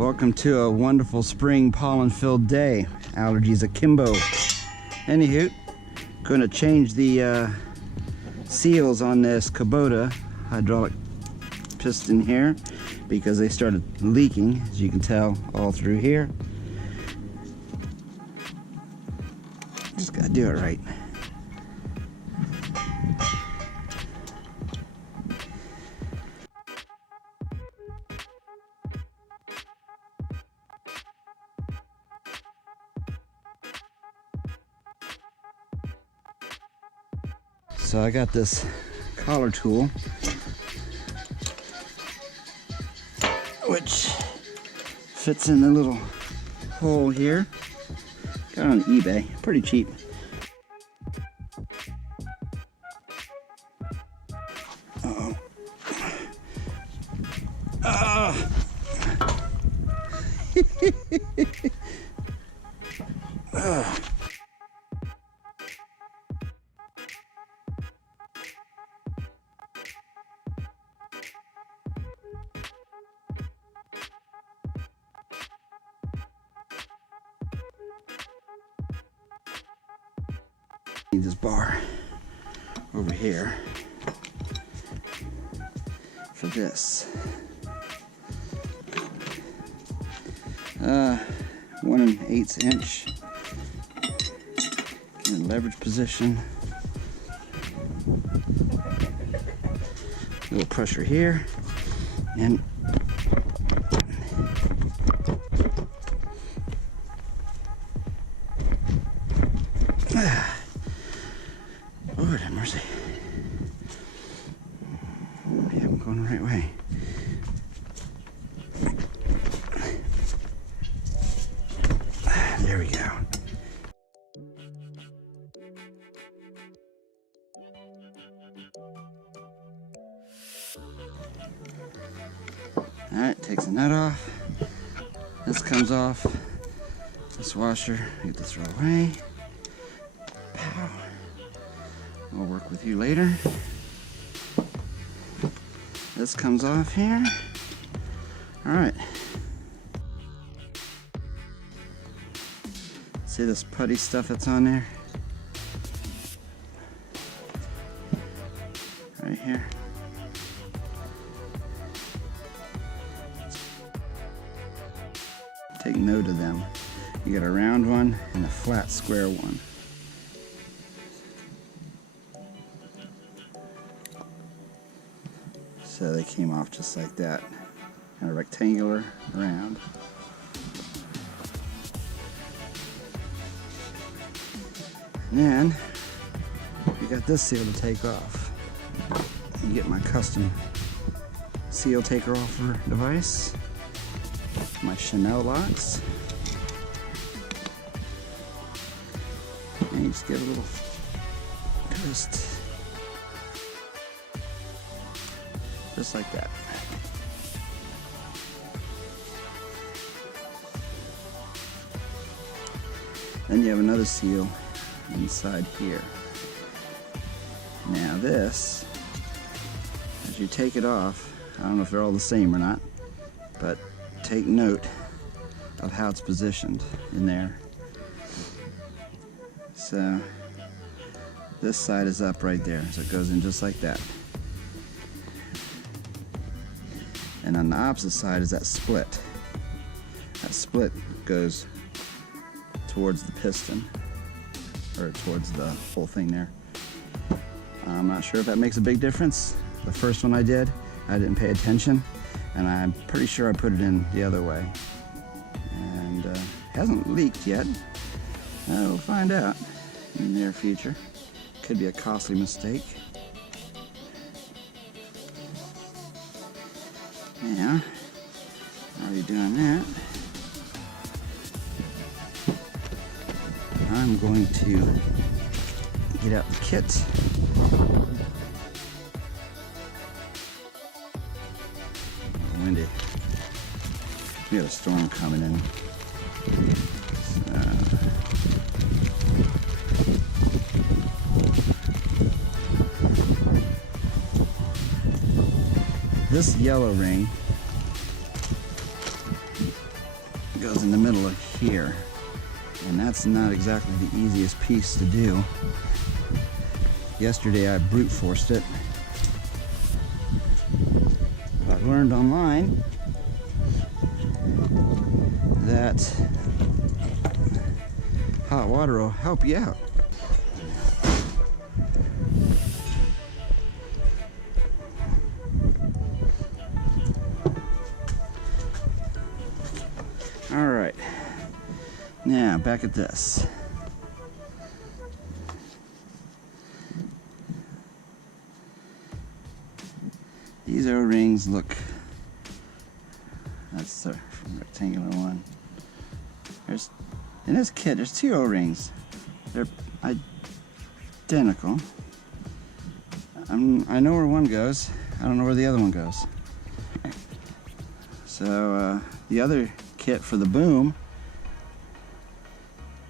Welcome to a wonderful spring pollen-filled day. Allergies akimbo. Anywho, going to change the seals on this Kubota hydraulic piston here because they started leaking, as you can tell, all through here. Just gotta do it right. So I got this collar tool, which fits in the little hole here. Got it on eBay, pretty cheap. Uh-oh. Ah! Need this bar over here for this. 1/8 inch. Get in leverage position. A little pressure here, and Lord have mercy. Yeah, I'm going the right way. There we go. Alright, takes the nut off. This comes off. This washer, get to throw away. Pow. I'll work with you later. This comes off here. Alright. See this putty stuff that's on there? Right here. Take note of them. You got a round one and a flat square one. So they came off just like that, kind of rectangular, round. And then you got this seal to take off. You get my custom seal taker offer device, my Chanel locks, and you just give a little twist. Just like that. Then you have another seal inside here. Now this, as you take it off, I don't know if they're all the same or not, but take note of how it's positioned in there. So this side is up right there, so it goes in just like that. And on the opposite side is that split. That split goes towards the piston, or towards the whole thing there. I'm not sure if that makes a big difference. The first one I did, I didn't pay attention, and I'm pretty sure I put it in the other way. And it hasn't leaked yet. We'll find out in the near future. Could be a costly mistake. Yeah, while you're doing that, I'm going to get out the kit. Windy. We got a storm coming in. This yellow ring goes in the middle of here. And that's not exactly the easiest piece to do. Yesterday I brute forced it. I've learned online that hot water will help you out. All right, now back at this. These O-rings look, that's the rectangular one. In this kit, there's 2 O-rings. They're identical. I know where one goes. I don't know where the other one goes. So the other kit for the boom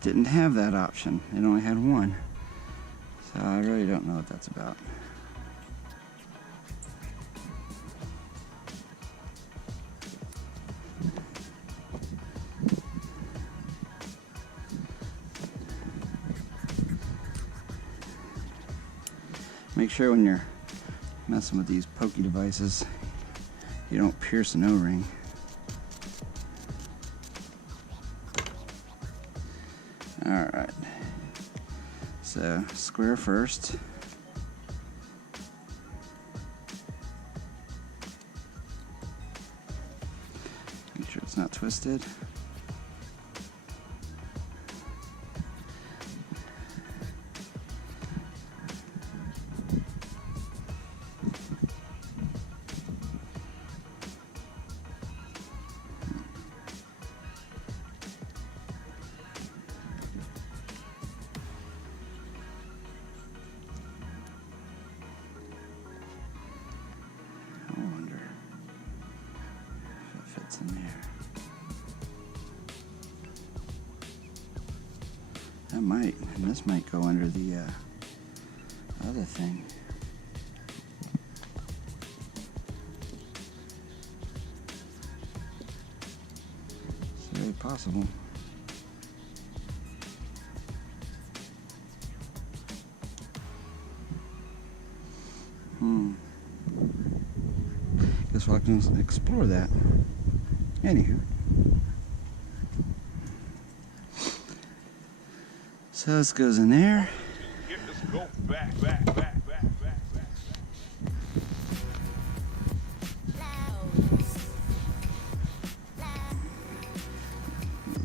didn't have that option. It only had one. So I really don't know what that's about. Make sure when you're messing with these pokey devices, you don't pierce an O-ring. Alright, so square first. Make sure it's not twisted. In there. That might, and this might go under the other thing. It's very possible. Guess we'll have to explore that. Anywho, so this goes in there.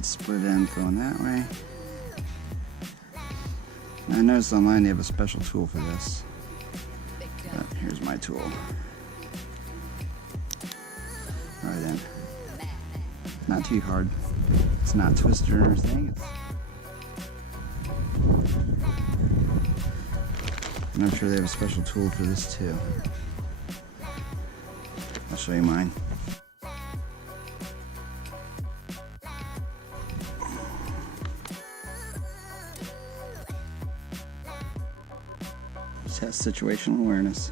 Split end going that way. Now I noticed online they have a special tool for this. But here's my tool. Right in. Not too hard. It's not twisted or anything. And I'm sure they have a special tool for this too. I'll show you mine. Test situational awareness.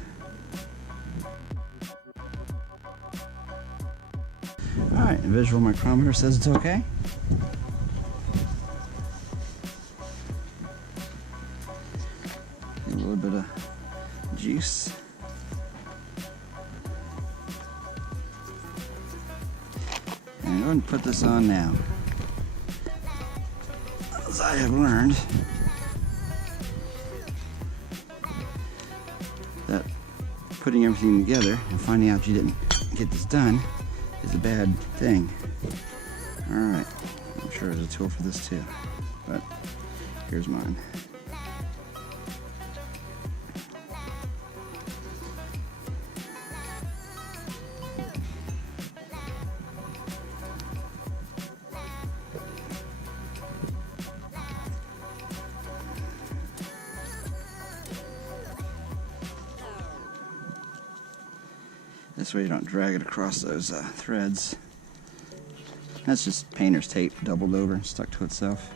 Alright, the visual micrometer says it's okay. A little bit of juice. And I'm going to put this on now. As I have learned that putting everything together and finding out you didn't get this done is a bad thing. Alright, I'm sure there's a tool for this too, but here's mine. This way you don't drag it across those threads. That's just painter's tape doubled over and stuck to itself.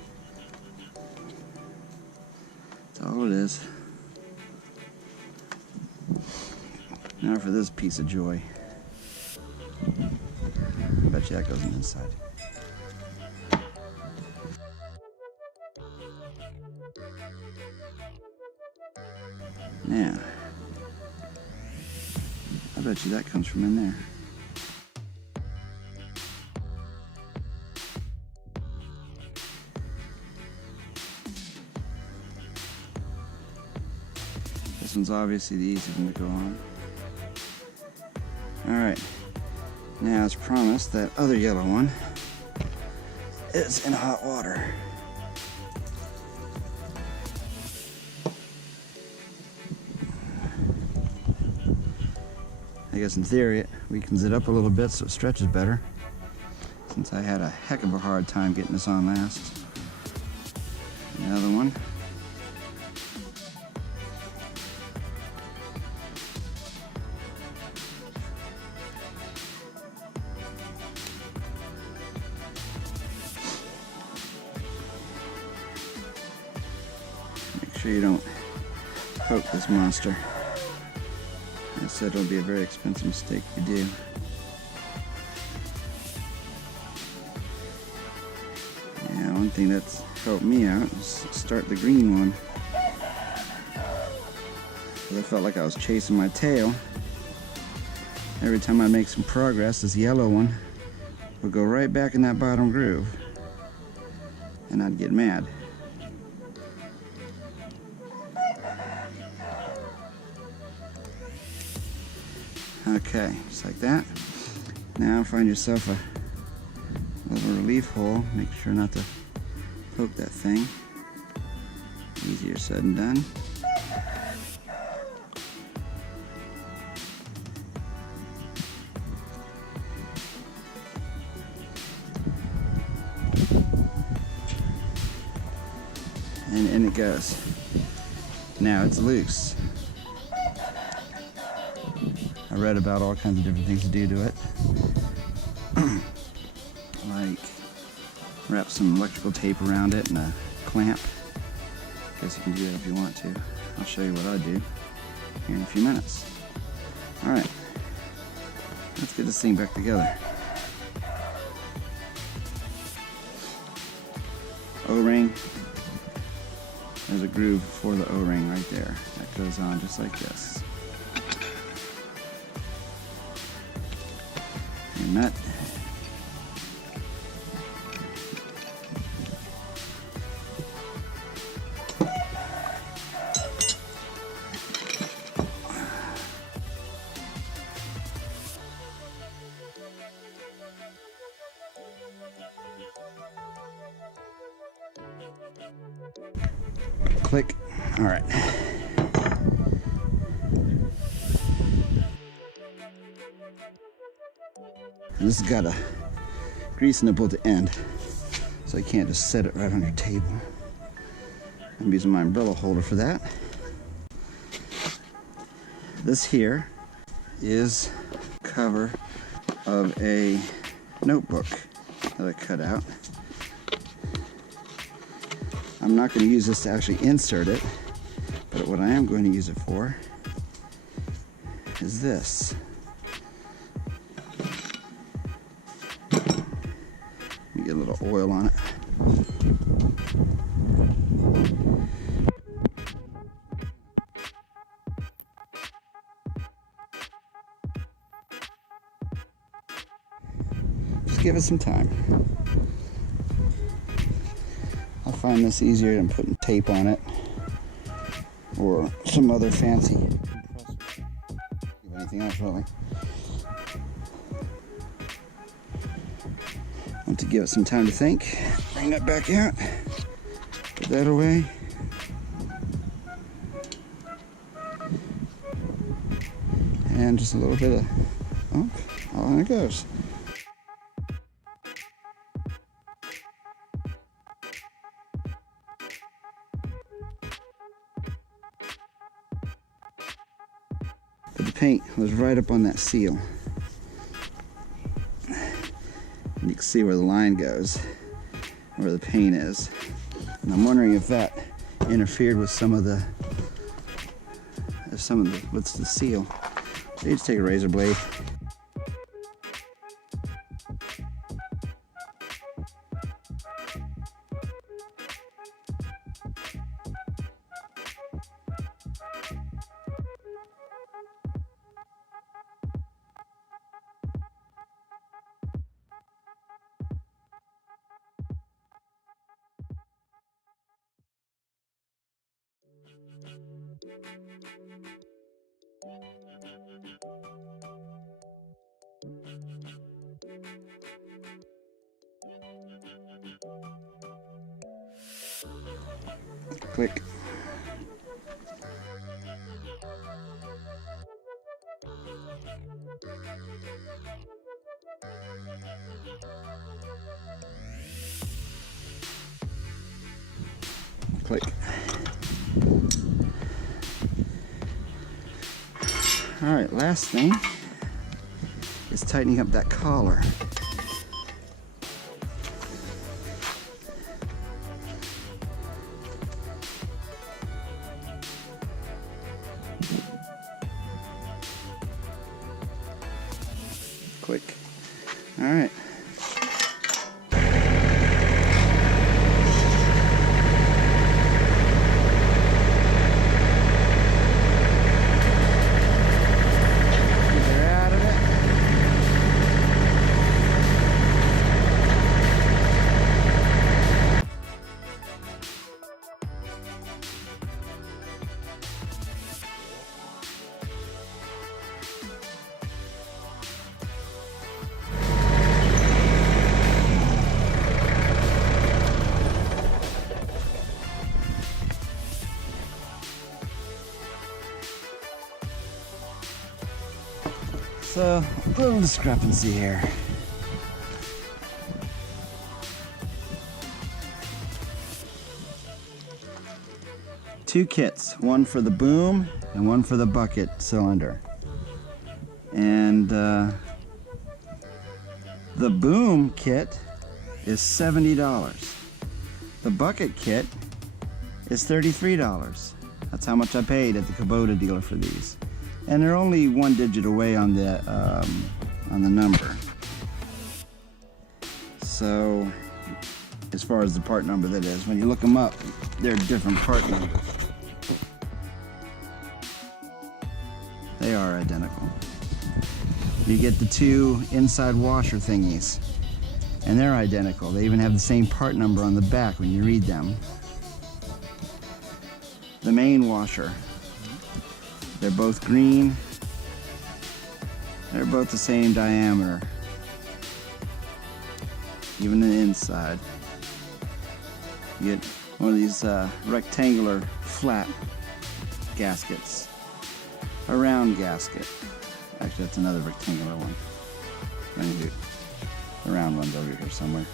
That's all it is. Now for this piece of joy. I bet you that goes on the inside. Now, I bet you that comes from in there. This one's obviously the easy one to go on. Alright, now as promised, that other yellow one is in hot water. I guess in theory it weakens it up a little bit so it stretches better, since I had a heck of a hard time getting this on last. Another one. Make sure you don't poke this monster. I said it'll be a very expensive mistake if you do. Yeah, one thing that's helped me out is start the green one. I felt like I was chasing my tail. Every time I make some progress, this yellow one would go right back in that bottom groove, and I'd get mad. Okay, just like that. Now find yourself a little relief hole. Make sure not to poke that thing. Easier said than done. And in it goes. Now it's loose. I read about all kinds of different things to do to it. Like wrap some electrical tape around it and a clamp. Guess you can do that if you want to. I'll show you what I do here in a few minutes. Alright, let's get this thing back together. O-ring. There's a groove for the O-ring right there. That goes on just like this. And that. Click. All right. And this has got a grease nipple at the end, so you can't just set it right on your table. I'm using my umbrella holder for that. This here is cover of a notebook that I cut out. I'm not going to use this to actually insert it, but what I am going to use it for is this. Let me get a little oil on it. Just give it some time. I find this easier than putting tape on it or some other fancy compressor. Anything else really. Want to give it some time to think. Bring that back out. Put that away. And just a little bit of, oh, on it goes. But the paint was right up on that seal. And you can see where the line goes, where the paint is. And I'm wondering if that interfered with some of the, what's the seal. So you just take a razor blade. Click. Click. All right, last thing is tightening up that collar. Click. All right. So, a little discrepancy here. Two kits, one for the boom and one for the bucket cylinder. And the boom kit is $70. The bucket kit is $33. That's how much I paid at the Kubota dealer for these. And they're only one digit away on the number. So, as far as the part number that is, when you look them up, they're different part numbers. They are identical. You get the two inside washer thingies, and they're identical. They even have the same part number on the back when you read them. The main washer. They're both green. They're both the same diameter. Even the inside. You get one of these rectangular flat gaskets. A round gasket. Actually, that's another rectangular one. The round one's over here somewhere.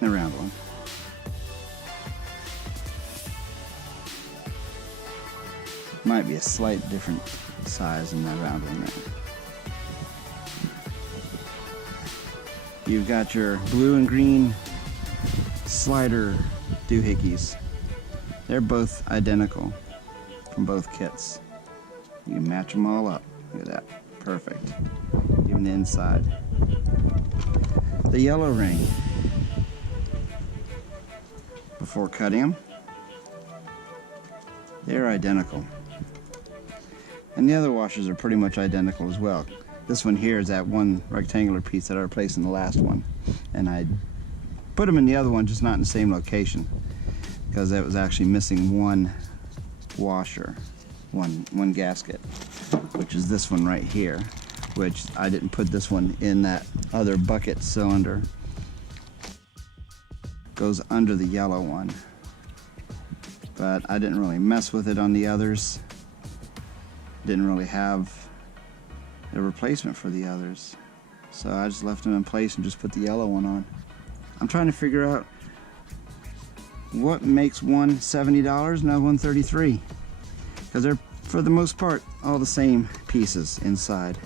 The round one. Might be a slight different size than that round one there. You've got your blue and green slider doohickeys. They're both identical from both kits. You can match them all up. Look at that. Perfect. Even the inside. The yellow ring. Before cutting them, they're identical. And the other washers are pretty much identical as well. This one here is that one rectangular piece that I replaced in the last one. And I put them in the other one, just not in the same location, because it was actually missing one washer, one gasket, which is this one right here, which I didn't put this one in that other bucket cylinder. Goes under the yellow one. But I didn't really mess with it on the others. Didn't really have a replacement for the others. So I just left them in place and just put the yellow one on. I'm trying to figure out what makes one $70 and another one $33. Because they're, for the most part, all the same pieces inside.